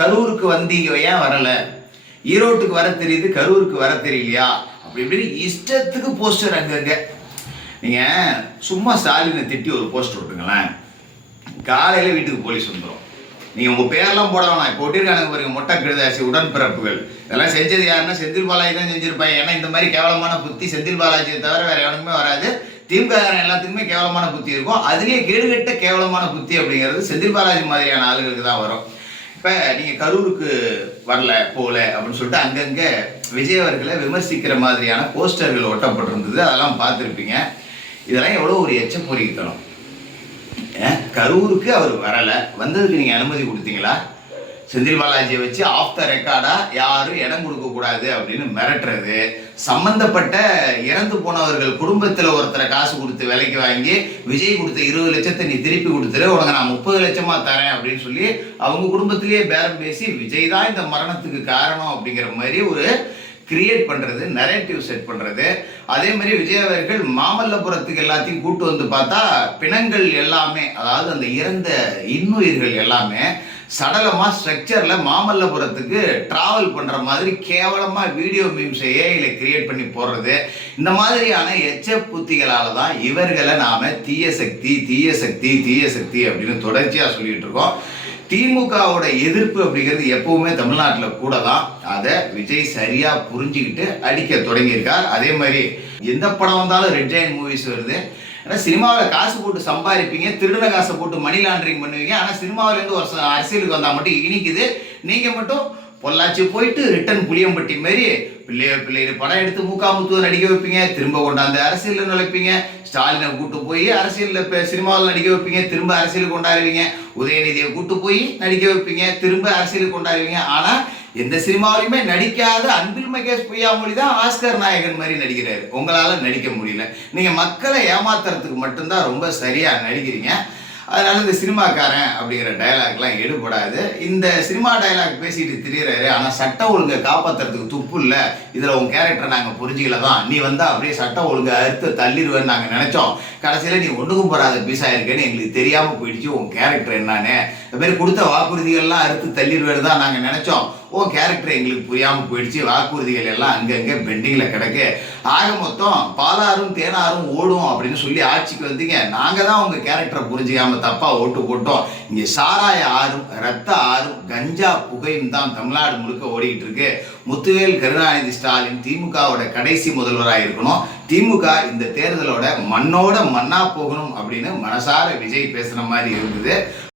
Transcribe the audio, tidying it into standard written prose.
கரூருக்கு வந்தீங்க ஏன் வரல, ஈரோட்டுக்கு வர தெரியுது கரூருக்கு வர தெரியலையா அப்படி இப்படி இஷ்டத்துக்கு போஸ்டர் அங்கங்க. நீங்க சும்மா ஸ்டாலினை திட்டி ஒரு போஸ்டர் விட்டுங்களேன், காலையில வீட்டுக்கு போலீஸ் வந்துடும். நீங்க உங்க பேர்லாம் போட வேணாம். இப்போ ஒட்டிருக்கானுங்க பாருங்க, மொட்டை கழுதாசி உடன்பிறப்புகள், இதெல்லாம் செஞ்சது யாருன்னா செந்தில் பாலாஜி தான் செஞ்சிருப்பாங்க. ஏன்னா இந்த மாதிரி கேவலமான புத்தி செந்தில் பாலாஜியை தவிர வேற எவனுக்குமே வராது. திமுக எல்லாத்துக்குமே கேவலமான புத்தி இருக்கும். அதுலேயே கேடுகட்ட கேவலமான புத்தி அப்படிங்கிறது செந்தில் பாலாஜி மாதிரியான ஆளுகளுக்கு தான் வரும். இப்போ நீங்கள் கரூருக்கு வரல போகல அப்படின்னு சொல்லிட்டு அங்கங்கே விஜய் அவர்களை விமர்சிக்கிற மாதிரியான போஸ்டர்கள் ஒட்டப்பட்டிருந்தது, அதெல்லாம் பார்த்துருப்பீங்க. இதெல்லாம் எவ்வளோ ஒரு எச்சப்பொறித்தனம். கரூருக்கு அவர் வரலை, வந்ததுக்கு நீங்கள் அனுமதி கொடுத்தீங்களா? செந்தில் பாலாஜியை வச்சு ஆஃப் த ரெக்கார்டா யாரும் இடம் கொடுக்கக்கூடாது அப்படின்னு மிரட்டுறது, சம்பந்தப்பட்ட இறந்து போனவர்கள் குடும்பத்தில் ஒருத்தரை காசு கொடுத்து விலைக்கு வாங்கி விஜய் கொடுத்த 20 லட்சத்தை நீ திருப்பி கொடுத்துரு, உனக்கு நான் 30 லட்சமா தரேன் அப்படின்னு சொல்லி அவங்க குடும்பத்திலேயே பேரம் பேசி விஜய் தான் இந்த மரணத்துக்கு காரணம் அப்படிங்கிற மாதிரி ஒரு கிரியேட் பண்ணுறது, நரேட்டிவ் செட் பண்ணுறது. அதே மாதிரி விஜய் அவர்கள் மாமல்லபுரத்துக்கு எல்லாத்தையும் கூட்டு வந்து பார்த்தா பிணங்கள் எல்லாமே, அதாவது அந்த இறந்த இன்னுயிர்கள் எல்லாமே சடலமாக ஸ்ட்ரக்சரில் மாமல்லபுரத்துக்கு ட்ராவல் பண்ணுற மாதிரி கேவலமாக வீடியோ மீம்ஸையே இல்லை கிரியேட் பண்ணி போடுறது. இந்த மாதிரியான எச்ச புத்திகளால் தான் இவர்களை நாம் தீய சக்தி தீய சக்தி தீய சக்தி அப்படின்னு தொடர்ச்சியாக சொல்லிகிட்டு இருக்கோம். திமுகவோட எதிர்ப்பு அப்படிங்கிறது எப்பவுமே தமிழ்நாட்டில் கூட தான். அதை விஜய் சரியாக புரிஞ்சுக்கிட்டு அடிக்க தொடங்கியிருக்கார். அதே மாதிரி எந்த படம் வந்தாலும் ரெட் ஜெயண்ட் மூவிஸ் வருது. ஏன்னா சினிமாவில் காசு போட்டு சம்பாதிப்பீங்க, திருடன காசை போட்டு மணி லாண்டரிங் பண்ணுவீங்க. ஆனால் சினிமாவிலேருந்து ஒரு அரசியலுக்கு வந்தால் மட்டும் இனிக்குது. நீங்கள் மட்டும் பொள்ளாச்சி போயிட்டு ரிட்டன் புளியம்பட்டி மாரி பிள்ளைகள் படம் எடுத்து முத்துவ நடிக்க வைப்பீங்க, திரும்ப கொண்டாந்து அரசியலில் நுழைப்பீங்க. ஸ்டாலினை கூட்டு போய் அரசியலில் சினிமாவில் நடிக்க வைப்பீங்க, திரும்ப அரசியலுக்கு கொண்டாடுவீங்க. உதயநிதியை கூட்டு போய் நடிக்க வைப்பீங்க, திரும்ப அரசியலுக்கு கொண்டாடுவீங்க. ஆனால் எந்த சினிமாவிலுமே நடிக்காத அன்பில் மகேஷ் பொய்யாமொழி தான் ஆஸ்கர் நாயகன் மாதிரி நடிக்கிறாரு. உங்களால் நடிக்க முடியல. நீங்கள் மக்களை ஏமாத்துறதுக்கு மட்டும்தான் ரொம்ப சரியாக நடிக்கிறீங்க. அதனால இந்த சினிமாக்காரன் அப்படிங்கிற டைலாக்லாம் எடுபடாது. இந்த சினிமா டைலாக் பேசிட்டு திரியிறாரு, ஆனால் சட்ட ஒழுங்கை காப்பாற்றுறதுக்கு துப்பு இல்லை. இதில் உன் கேரக்டரை நாங்கள் புரிஞ்சிக்கல தான், நீ வந்தால் அப்படியே சட்ட ஒழுங்கை அறுத்து தள்ளிடுவேன்னு நாங்கள் நினச்சோம். கடைசியில் நீ ஒன்றுக்கும் போகாத பீஸாக இருக்கேன்னு எங்களுக்கு தெரியாமல் போயிடுச்சு உன் கேரக்டர் என்னான்னு. இந்த மாதிரி கொடுத்த வாக்குறுதிகள்லாம் அறுத்து தள்ளிடுவேன்னு தான் நாங்கள் நினச்சோம். உன் கேரக்டர் எங்களுக்கு புரியாமல் போயிடுச்சு, வாக்குறுதிகள் எல்லாம் அங்கங்கே பெண்டிங்கில் கிடக்கு. ஆக மொத்தம் பாலாரும் தேனாரும் ஓடும் அப்படின்னு சொல்லி ஆட்சிக்கு வந்தீங்க. நாங்கள் தான் உங்கள் கேரக்டரை புரிஞ்சிக்காமல் தப்பாக ஓட்டு போட்டோம். இங்கே சாராய ஆறும் ரத்த ஆறும் கஞ்சா புகையும் தான் தமிழ்நாடு முழுக்க ஓடிக்கிட்டு இருக்கு. முத்துவேல் கருணாநிதி ஸ்டாலின் திமுகவோட கடைசி முதல்வராக இருக்கணும். திமுக இந்த தேர்தலோட மண்ணோட மண்ணா போகணும் அப்படின்னு மனசார விஜய் பேசுன மாதிரி இருந்தது.